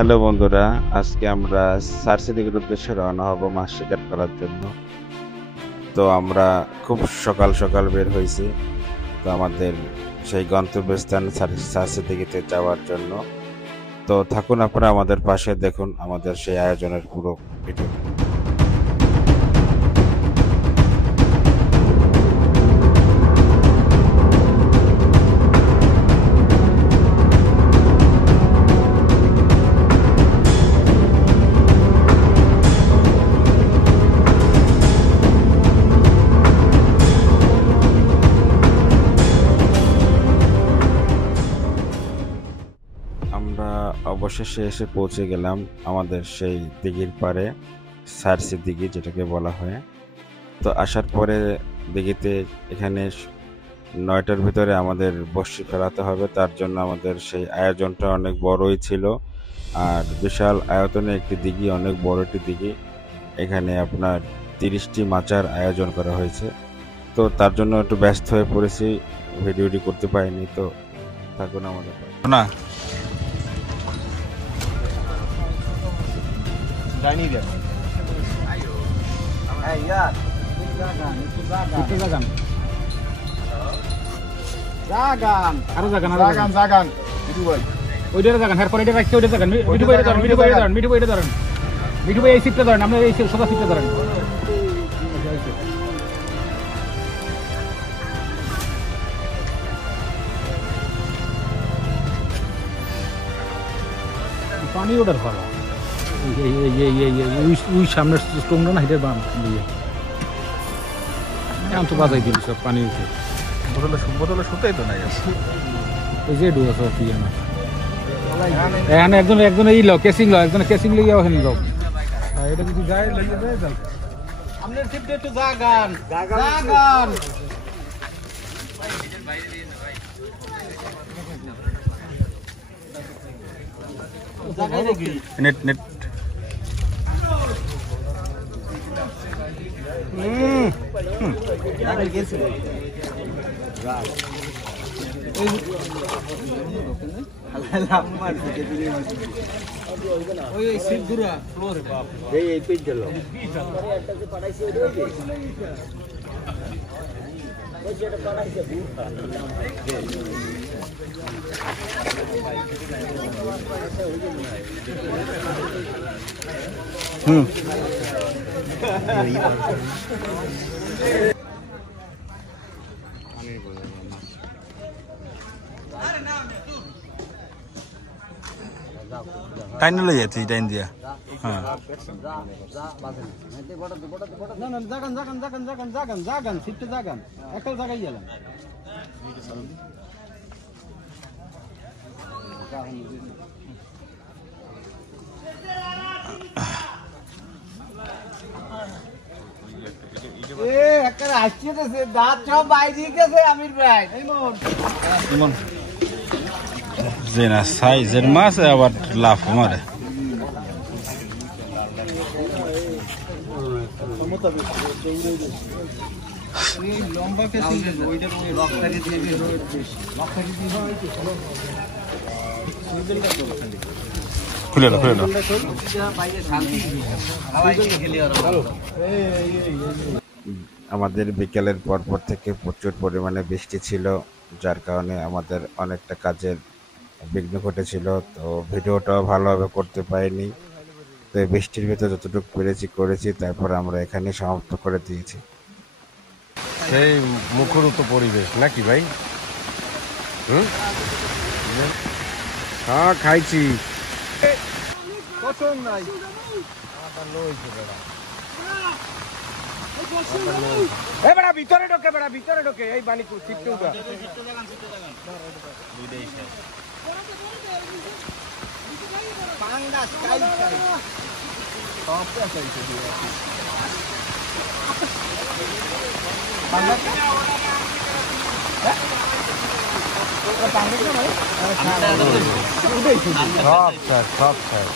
Hello বন্ধুরা, আজকে আমরা সার্সি দিঘির উদ্দেশ্যে রওনা হব মাছ শিকার করার জন্য। তো আমরা খুব সকাল সকাল বের হয়েছি, তো আমাদের সেই গন্তব্যস্থান সার্সি দিঘিতে যাওয়ার জন্য। তো থাকুন আপনারা আমাদের পাশে, দেখুন আমাদের সেই আয়োজনের পুরো ভিডিও। আমরা অবশেষে এসে পৌঁছে গেলাম আমাদের সেই দিঘির পাড়ে, সার্সি দিঘি যেটাকে বলা হয়। তো আসার পরে দিঘিতে এখানে 9টার ভিতরে আমাদের বড়শি ফেলাতে হবে, তার জন্য আমাদের সেই আয়োজনটা অনেক বড়ই ছিল। আর বিশাল আয়তনে একটি দিঘি, অনেক বড় একটি দিঘি। এখানে আপনার 30টি মাচার আয়োজন করা হয়েছে। তো তার জন্য একটু ব্যস্ত হয়ে পড়েছি, ভিডিওটি করতে পারিনি। তো থাকুন আমাদের না মিঠু ভাই এই সিটটা ধরেন, আপনার এই সোজা সিটটা ধরেন। পানি ওটার ভালো, ওই সামনের স্টোনটা না, হেঁটে বাম দিয়ে তো বাজাই দিবি সব পানি উঠে। বোতলে শুতেই তো নাই, ওই যে ডুয়া সব কি আমার এখানে একজন এই লো কেসিং লো, একজন কেসিং লিয়ে ওখানে যাও। এটা কিছু যায় লাগিয়ে দেয় যাও। আপনার সিটটা একটু জাগান জাগান নেট নেট টাইন লই যাচ্ছি, টাইন দিয়া। হ্যাঁ জাগান জাগান জাগান জাগান জাগান জাগান সিটটা জাগান, একটা জায়গায় গেলাম। দাঁত সব বাইরে গেছে আমির ভাই। যে না সাইজের মাছ আবার লাভ মারে। খুলে খুলে আমাদের বিকেলের পরপর থেকে প্রচুর পরিমাণে বৃষ্টি ছিল, যার কারণে আমাদের অনেকটা কাজের বিঘ্ন ঘটেছিল। তো ভিডিওটাও ভালোভাবে করতে পারিনি। তো এই বৃষ্টির ভিতরে যতটুকু পেরেছি করেছি, তারপর আমরা এখানে সমাপ্ত করে দিয়েছি। সেই মুখরত পরিবেশ নাকি ভাই? হ্যাঁ খাইছি। ভিতরে ঢোকে, ভিতরে ঢোকে এই বাণী চিপটুটা। সব স্যার